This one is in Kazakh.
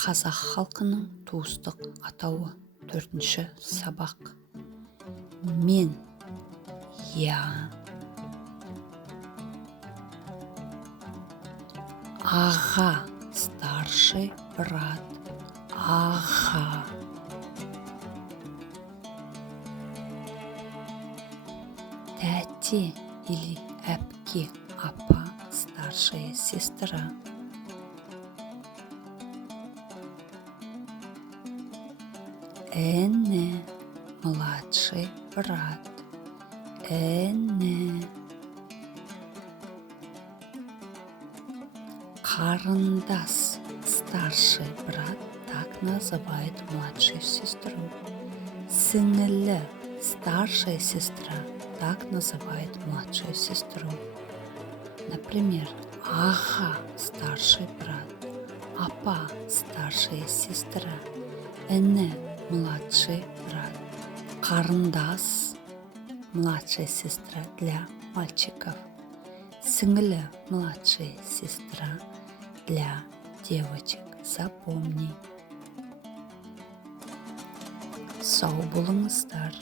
Қазақ халқының туыстық атауы. 4-ші сабақ. Мен, я. Аға, старший брат, аға. Тәте или әпке, апа, старшая сестра. Эне, младший брат, эне. Қарындас, старший брат, так называют младшую сестру. Сіңілі, старшая сестра, так называют младшую сестру. Например, аға, старший брат, апа, старшая сестра, эне, младший брат. Қарындас, младшая сестра для мальчиков. Сіңілі, младшая сестра для девочек. Запомни. Сау болыңыздар.